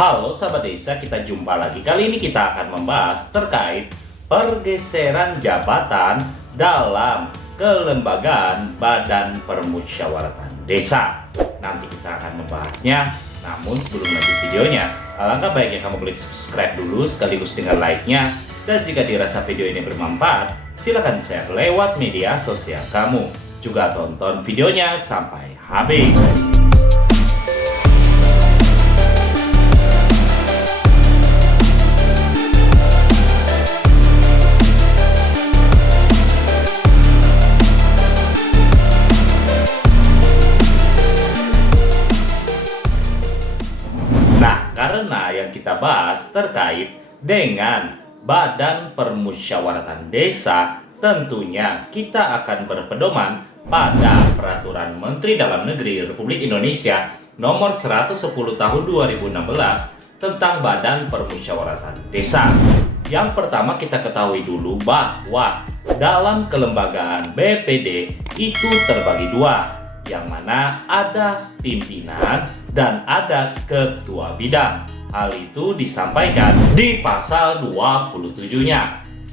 Halo sahabat desa, kita jumpa lagi. Kali ini kita akan membahas terkait pergeseran jabatan dalam kelembagaan Badan Permusyawaratan Desa. Nanti kita akan membahasnya. Namun sebelum lanjut videonya, alangkah baiknya kamu klik subscribe dulu sekaligus dengan like-nya. Dan jika dirasa video ini bermanfaat, silakan share lewat media sosial kamu. Juga tonton videonya sampai habis. Karena yang kita bahas terkait dengan Badan Permusyawaratan Desa, tentunya kita akan berpedoman pada Peraturan Menteri Dalam Negeri Republik Indonesia Nomor 110 Tahun 2016 tentang Badan Permusyawaratan Desa. Yang pertama kita ketahui dulu bahwa dalam kelembagaan BPD itu terbagi dua, yang mana ada pimpinan dan ada ketua bidang. Hal itu disampaikan di pasal 27-nya.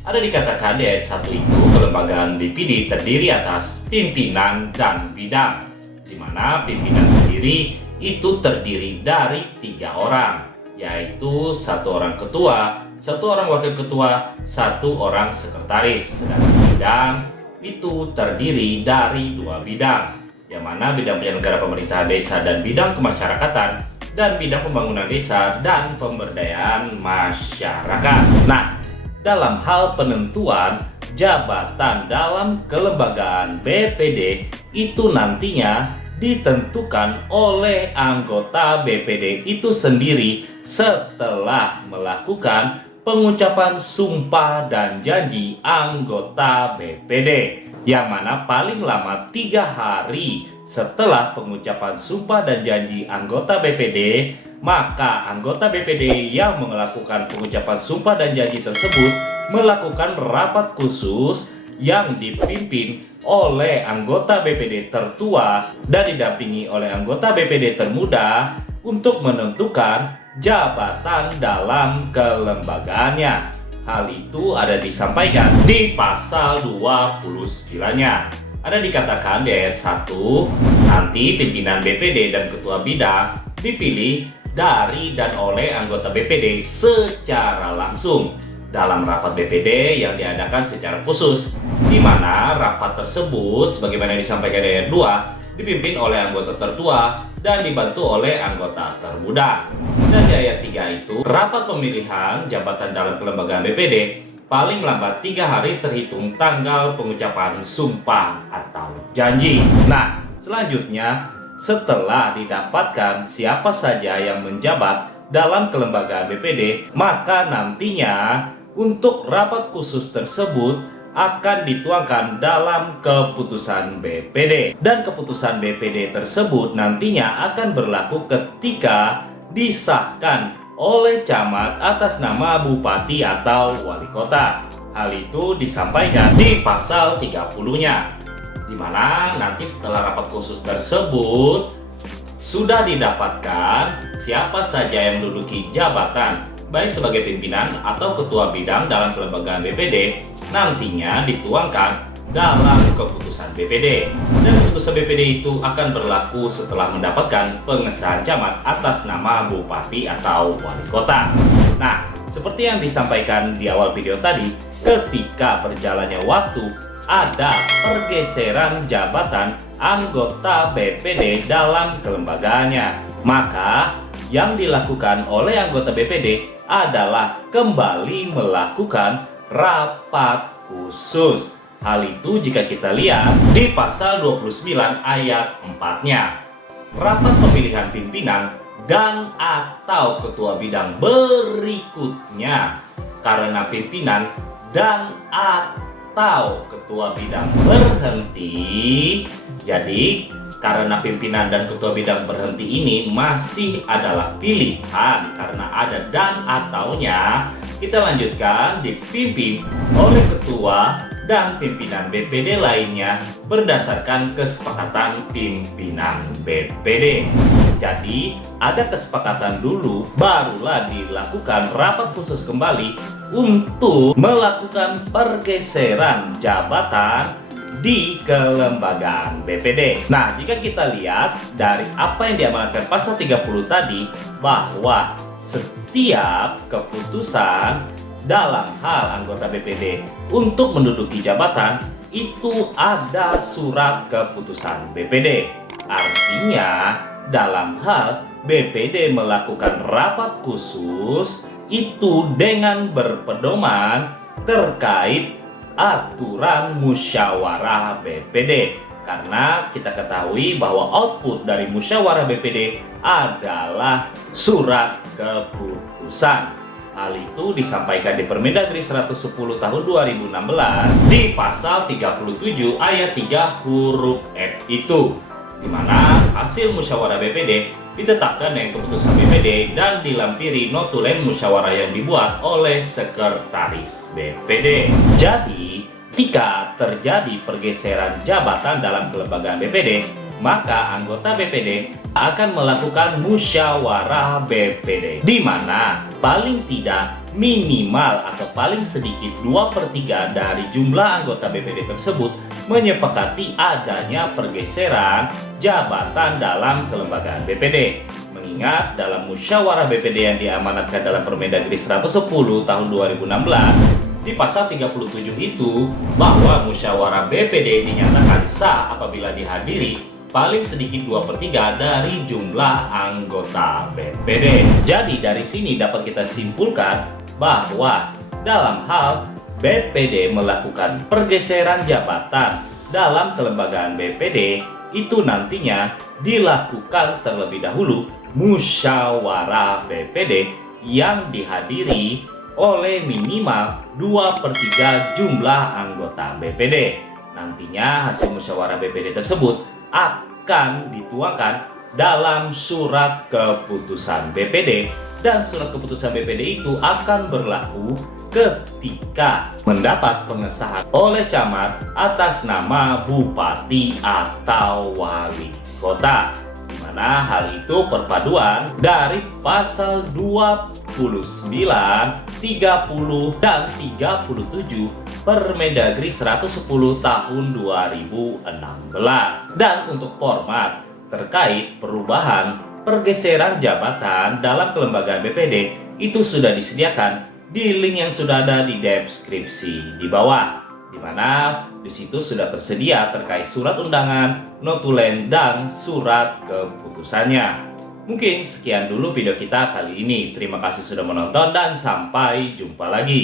Ada dikatakan di ayat 1 itu kelembagaan BPD terdiri atas pimpinan dan bidang, di mana pimpinan sendiri itu terdiri dari 3 orang, yaitu 1 orang ketua, 1 orang wakil ketua, 1 orang sekretaris. Sedangkan bidang itu terdiri dari 2 bidang, yang mana bidang penyelenggara pemerintahan desa dan bidang kemasyarakatan, dan bidang pembangunan desa dan pemberdayaan masyarakat. Nah, dalam hal penentuan jabatan dalam kelembagaan BPD itu nantinya ditentukan oleh anggota BPD itu sendiri setelah melakukan pengucapan sumpah dan janji anggota BPD, yang mana paling lama 3 hari setelah pengucapan sumpah dan janji anggota BPD, maka anggota BPD yang melakukan pengucapan sumpah dan janji tersebut melakukan rapat khusus yang dipimpin oleh anggota BPD tertua dan didampingi oleh anggota BPD termuda untuk menentukan jabatan dalam kelembagaannya. Hal itu ada disampaikan di pasal 29-nya. Ada dikatakan di ayat 1, nanti pimpinan BPD dan ketua bidang dipilih dari dan oleh anggota BPD secara langsung dalam rapat BPD yang diadakan secara khusus, di mana rapat tersebut sebagaimana disampaikan di ayat 2 dipimpin oleh anggota tertua dan dibantu oleh anggota termuda. Dan di ayat 3 itu, rapat pemilihan jabatan dalam kelembagaan BPD paling lambat 3 hari terhitung tanggal pengucapan sumpah atau janji. Nah, selanjutnya setelah didapatkan siapa saja yang menjabat dalam kelembagaan BPD, maka nantinya untuk rapat khusus tersebut akan dituangkan dalam keputusan BPD. Dan keputusan BPD tersebut nantinya akan berlaku ketika disahkan oleh camat atas nama bupati atau wali kota. Hal itu disampaikan di pasal 30-nya, di mana nanti setelah rapat khusus tersebut sudah didapatkan siapa saja yang menduduki jabatan baik sebagai pimpinan atau ketua bidang dalam kelembagaan BPD, nantinya dituangkan dalam keputusan BPD. Dan keputusan BPD itu akan berlaku setelah mendapatkan pengesahan camat atas nama bupati atau wali kota. Nah, seperti yang disampaikan di awal video tadi, ketika berjalannya waktu ada pergeseran jabatan anggota BPD dalam kelembagaannya, maka yang dilakukan oleh anggota BPD adalah kembali melakukan rapat khusus. Hal itu jika kita lihat di pasal 29 ayat 4-nya. Rapat pemilihan pimpinan dan atau ketua bidang berikutnya karena pimpinan dan atau ketua bidang berhenti. Jadi karena pimpinan dan ketua bidang berhenti ini masih adalah pilihan karena ada dan ataunya, kita lanjutkan dipimpin oleh ketua dan pimpinan BPD lainnya berdasarkan kesepakatan pimpinan BPD. Jadi, ada kesepakatan dulu, barulah dilakukan rapat khusus kembali untuk melakukan pergeseran jabatan di kelembagaan BPD. Nah, jika kita lihat dari apa yang diamanatkan pasal 30 tadi, bahwa setiap keputusan dalam hal anggota BPD untuk menduduki jabatan itu ada surat keputusan BPD. Artinya, dalam hal BPD melakukan rapat khusus itu dengan berpedoman terkait aturan musyawarah BPD. Karena kita ketahui bahwa output dari musyawarah BPD adalah surat keputusan. Hal itu disampaikan di Permendagri 110 tahun 2016 di pasal 37 ayat 3 huruf F itu, di mana hasil musyawarah BPD ditetapkan dengan keputusan BPD dan dilampiri notulen musyawarah yang dibuat oleh sekretaris BPD. Jadi, ketika terjadi pergeseran jabatan dalam kelembagaan BPD, maka anggota BPD akan melakukan musyawarah BPD, di mana paling tidak minimal atau paling sedikit 2/3 dari jumlah anggota BPD tersebut menyepakati adanya pergeseran jabatan dalam kelembagaan BPD. Mengingat dalam musyawarah BPD yang diamanatkan dalam Permendagri 110 tahun 2016 di pasal 37 itu, bahwa musyawarah BPD dinyatakan sah apabila dihadiri paling sedikit 2/3 dari jumlah anggota BPD. Jadi dari sini dapat kita simpulkan bahwa dalam hal BPD melakukan pergeseran jabatan dalam kelembagaan BPD itu nantinya dilakukan terlebih dahulu musyawarah BPD yang dihadiri oleh minimal 2/3 jumlah anggota BPD. Nantinya hasil musyawarah BPD tersebut akan dituangkan dalam surat keputusan BPD, dan surat keputusan BPD itu akan berlaku ketika mendapat pengesahan oleh camat atas nama bupati atau wali kota, di mana hal itu perpaduan dari pasal 29, 30, dan 37 Permendagri 110 tahun 2016. Dan untuk format terkait perubahan pergeseran jabatan dalam kelembagaan BPD itu sudah disediakan di link yang sudah ada di deskripsi di bawah, di mana di situ sudah tersedia terkait surat undangan, notulen, dan surat keputusannya. Mungkin sekian dulu video kita kali ini. Terima kasih sudah menonton dan sampai jumpa lagi.